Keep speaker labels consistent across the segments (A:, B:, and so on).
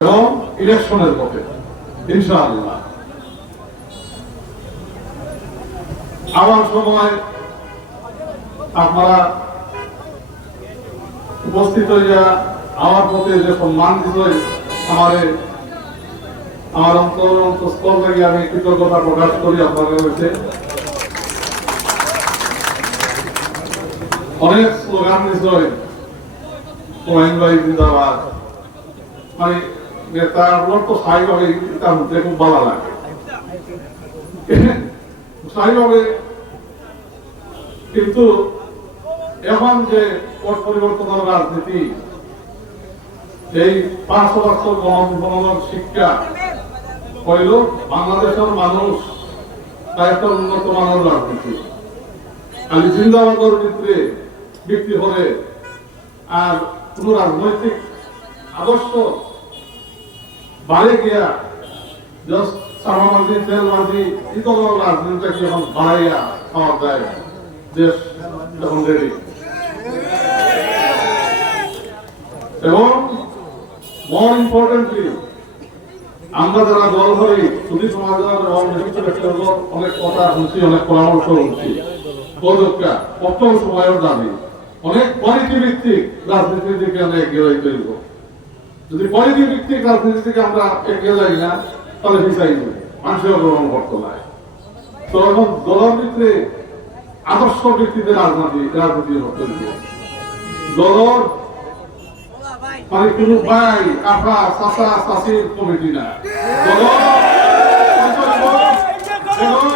A: এবং ইলেকশনের পথে, ইনশাআল্লাহ। আমার সময় আপনারা উপস্থিত হইয়া আমার পথে যে সম্মান দিল আমারে আমার অন্তর অন্তঃস্থল থেকে আমি কৃতজ্ঞতা প্রকাশ করি আপনাদের হয়েছে অনেক স্লোগান দিছিল কোহেন ভাই জিন্দাবাদ। মানে নেতাগুলোর তো তার মধ্যে খুব ভালো লাগে। কিন্তু এখন যে পট পরিবর্তনের রাজনীতি এই পাঁচ বছর গণমানব শিক্ষা হইল বাংলাদেশের মানুষ তার একটা উন্নত মানের রাজনীতি। খালি জিন্দাবাদের ভিতরে বিক্রি করে আর কোন রাজনৈতিক আদর্শ জাস্ট সামাবাজি তেলবাজি এই তো রাজনীতিটাকে এখন বাড়াইয়া খাওয়া যায় দেশ যখন রেডি এবং মোর ইম্পর্টেন্টলি আমরা যারা দল করি সুদী সমাজের অনেক কথা শুনছি, অনেক পরামর্শ শুনছি। প্রযোজ্ঞা প্রথম সময়ের দাবি? অনেক পরিধি ভিত্তিক রাজনীতির দিকে আমরা এগিয়ে যাইতে যদি পরিধি ভিত্তিক রাজনীতি থেকে আমরা এগিয়ে যাই না, তাহলে পিছাই যাবে মানুষের গ্রহণ করতে নাই তো এখন দলের ভিতরে আদর্শ ভিত্তিতে রাজনীতি রাজনীতি করতে দলর মানে কোন ভাই আপা চাচা, চাচির কমিটি না। দলর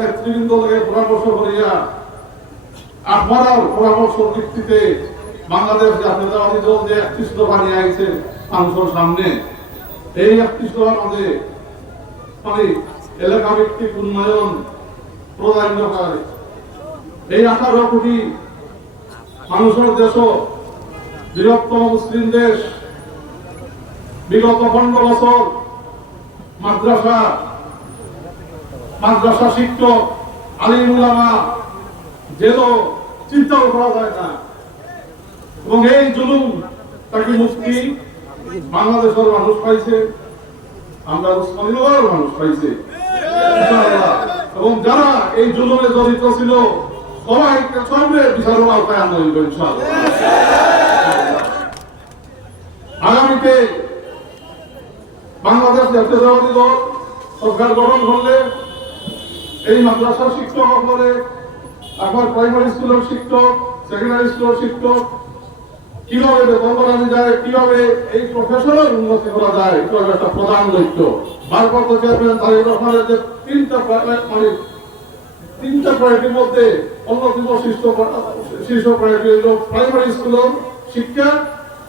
A: নেতৃবৃন্দ লগে পরামর্শ করিয়া পরামর্শ ভিত্তিতে বাংলাদেশ জাতীয়তাবাদী দল যে একত্রিশ নিয়ে আইছে সামনে, এই একত্রিশ মানে এলাকা ভিত্তিক উন্নয়ন প্রদান করে এই আঠারো কোটি মানুষের দেশ বৃহত্তম মুসলিম দেশ। বিগত পনেরো বছর মাদ্রাসা। মাদ্রাসা শিক্ষক আলিম উলামা যেন চিন্তাও করা যায় না। এবং এই জুলুম তাকে মুক্তি বাংলাদেশের মানুষ পাইছে, আমরা উসমানীনগরের মানুষ পাইছে। এবং যারা এই জুলুমে জড়িত ছিল, সবাই বিচারের আওতায় আনা হইব ইনশাআল্লাহ। আগামীতে বাংলাদেশ জাতীয়তাবাদী দল সরকার গঠন করলে এই মাদ্রাসার শিক্ষক হলে আপনার প্রাইমারি স্কুলের শিক্ষক সেকেন্ডারি স্কুলের শিক্ষক, কীভাবে বেতন বাড়ানো যায়, কীভাবে এই প্রফেশনাল উন্নতি করা যায় এটা একটা প্রধান লক্ষ্য ভারপ্রাপ্ত চেয়ারম্যান তারেক রহমানের যে তিনটা মানে তিনটা প্রায়োরিটির মধ্যে অন্যতম শীর্ষ শীর্ষ প্রায়োরিটি হলো প্রাইমারি স্কুলের শিক্ষা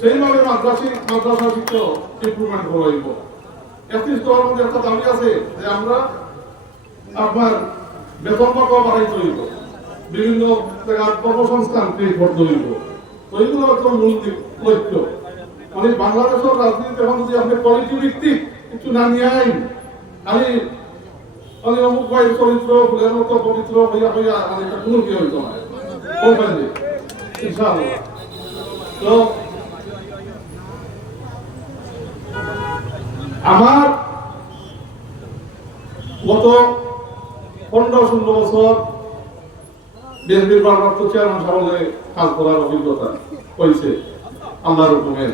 A: সেইভাবে মাদ্রাসী মাদ্রাসা শিক্ষা ইমপ্রুভমেন্ট করা হইব একত্রিশ দলের মধ্যে একটা দাবি আছে যে আমরা আপনার বেতন কত বাড়াইতে হইব বিভিন্ন জায়গার কর্মসংস্থান ক্রিয়েট করতে হইব। তো এইগুলো একটা মূল লক্ষ্য। মানে বাংলাদেশের রাজনীতি এখন যদি আপনি কোয়ালিটি ভিত্তিক কিছু না নিয়ে আইন, খালি মানে অমুক ভাই চরিত্র ফুলের মতো পবিত্র হইয়া হইয়া মানে কোনো কি হইতো না ইনশাআল্লাহ। তো আমার গত পনেরো ষোলো বছর বিএনপির ভারপ্রাপ্ত চেয়ারম্যান সাহেবের কাজ করার অভিজ্ঞতা হয়েছে আল্লাহর হুকুমে।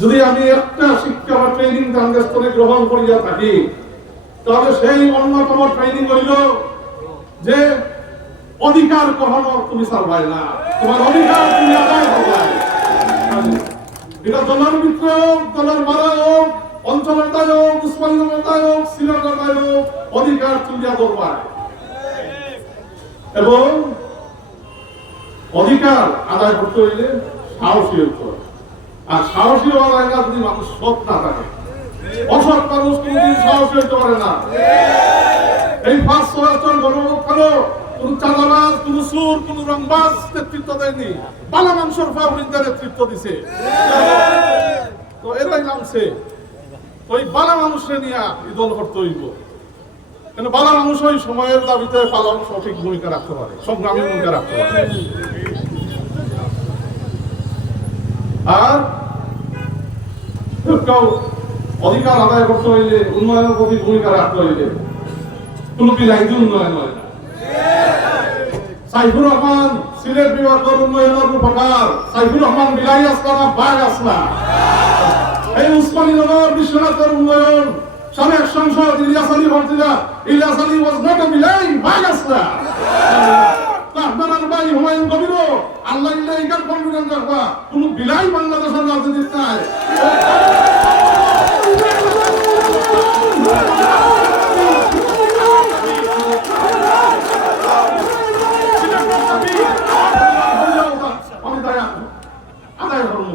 A: যদি আমি একটা শিক্ষা বা ট্রেনিং স্তরে গ্রহণ করিয়া থাকি, তাহলে সেই অন্যতম ট্রেনিং হইল যে অধিকার কখনো তুমি সারবাই না। তোমার অধিকার তুমি আদায় করবে এটা দলের মিত্র হোক দলের মারা হোক অঞ্চলের দায় হোক উসমানীয় দায় হোক সিলেটের দায় হোক অধিকার তুলিয়া ধরবা এবং অধিকার আদায় করতে হইলে সাহসী হইতে হবে। আর সাহসী হওয়ার আগে যদি মানুষ সৎ না থাকে, অসৎ মানুষ কোনদিন সাহসী হইতে পারে না। এই পাঁচ ছয়াত্তর গণমুখানো কোন চাঁদাবাজ কোন সুর, কোন রংবাজ নেতৃত্ব দেয়নি। নেতৃত্ব দিছে। তো নামছে। ওই বালা নিয়ে মানুষ পালন সঠিক ভূমিকা রাখতে পারে ভূমিকা রাখতে আর অধিকার আদায় করতে হইলে উন্নয়নের প্রতি ভূমিকা রাখতে হইলে। কোনো বিলাইতে উন্নয়ন হয় সাইফুর রহমান, সিলেট বিভাগের উন্নয়নের রূপকার। সাইফুর রহমান, বিলাই আসলা না বাঘ আসলা এই উসমানীনগর বিশ্বনাথের উন্নয়ন সাবেক সংসদ, ইলিয়াস আলী ভর্তিরা ইলিয়াস আলী ওয়াজ নট বিলাই বাঘ আসলা আপনার ভাই হুমায়ুন কবিরও আল্লাহ ইল্লাহ ইকার কনফিডেন্স রাখবা? কোনো বিলাই বাংলাদেশের রাজনীতিতে নাই আমি তাই আদায় করব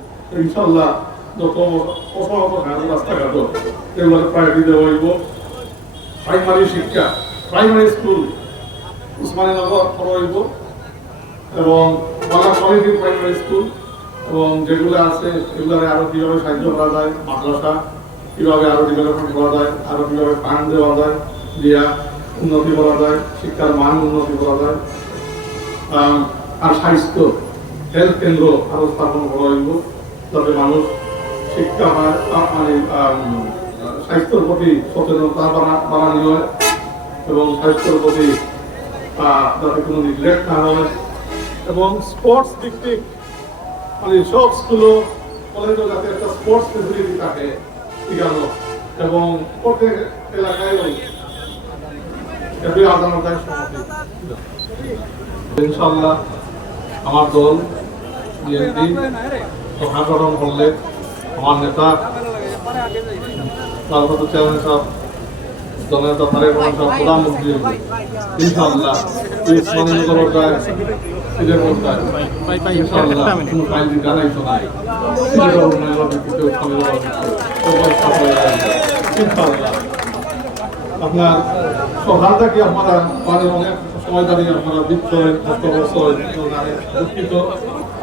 A: ইনশাল্লাহ যেগুলো আছে এগুলোর আরও কীভাবে সাহায্য করা যায়, মাদ্রাসা কীভাবে আরও ডেভেলপমেন্ট করা যায়, আরও কীভাবে ফান্ড দেওয়া যায়, দিয়া উন্নতি করা যায়, শিক্ষার মান উন্নতি করা যায়। আর স্বাস্থ্য হেলথ কেন্দ্র আরও স্থাপন করা হইব। যাতে মানুষ শিক্ষা মানে আম, স্বাস্থ্যের প্রতি সচেতনতা বাড়া- বাড়ানো হয় এবং স্বাস্থ্যের প্রতি যাতে কোনো নিগ্লেক্ট না হয়। এবং স্পোর্টস থেকে মানে সব স্কুল কলেজে যাতে একটা স্পোর্টস ফেসিলিটি থাকে শিখানো এবং প্রত্যেক এলাকায় ওই এটি আদালতের সম্মতি ইনশাল্লাহ আমার দল বিএনপি গঠন করলে আমার নেতা ভারপ্রাপ্ত চেয়ারম্যান সাহেব জননেতা তারেক রহমান সাহেব প্রধানমন্ত্রী হইবে। ইনশাআল্লাহ, এই উসমানীনগর যায় সিলেট যায় ইনশাআল্লাহ, কোনো ফাইল জানাইতো নাই। সিলেটের উন্নয়নের ভিত্তিতে সবাই সফল ইনশাআল্লাহ। আপনার সকালটা আপনারা অনেক সময় দাঁড়িয়ে আপনারা বিচ্ছয় কষ্ট দুঃখিত।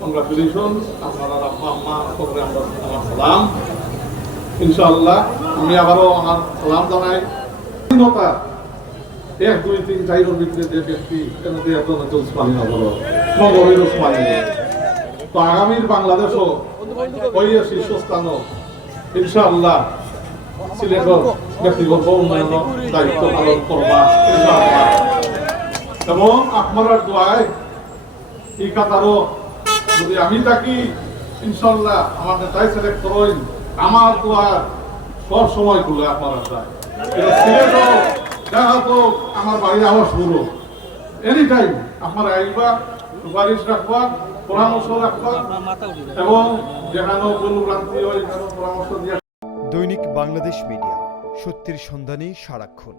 A: কংগ্রাচুলেশন আপনারা আমরা সালাম। ইনশাআল্লাহ, আমি আবারও আমার সালাম জানাই। এক, দুই, তিন চাইর ভিতরে যে ব্যক্তি এমনি একজন হচ্ছে তো আগামীর বাংলাদেশও শীর্ষস্থান ইনশাআল্লাহ সিলেটর ব্যক্তিগত উন্নয়ন দায়িত্ব পালন করবা এবং আপনার দোয়ায় এই কাতারও যদি আমি থাকি, ইনশাল্লাহ আমার নেতাই সিলেক্ট করেন। আমার দোয়া সব সময় খুলে আপনার এটা সিলেট হোক দেখা তো আমার পুরো এনি টাইম আপনারা সুপারিশ রাখবা, পরামর্শ রাখবা এবং যেখানেও কোনো ভ্রান্তি হয় পরামর্শ দিয়ে
B: দৈনিক বাংলাদেশ মিডিয়া, সত্যের সন্ধানে সারাক্ষণ।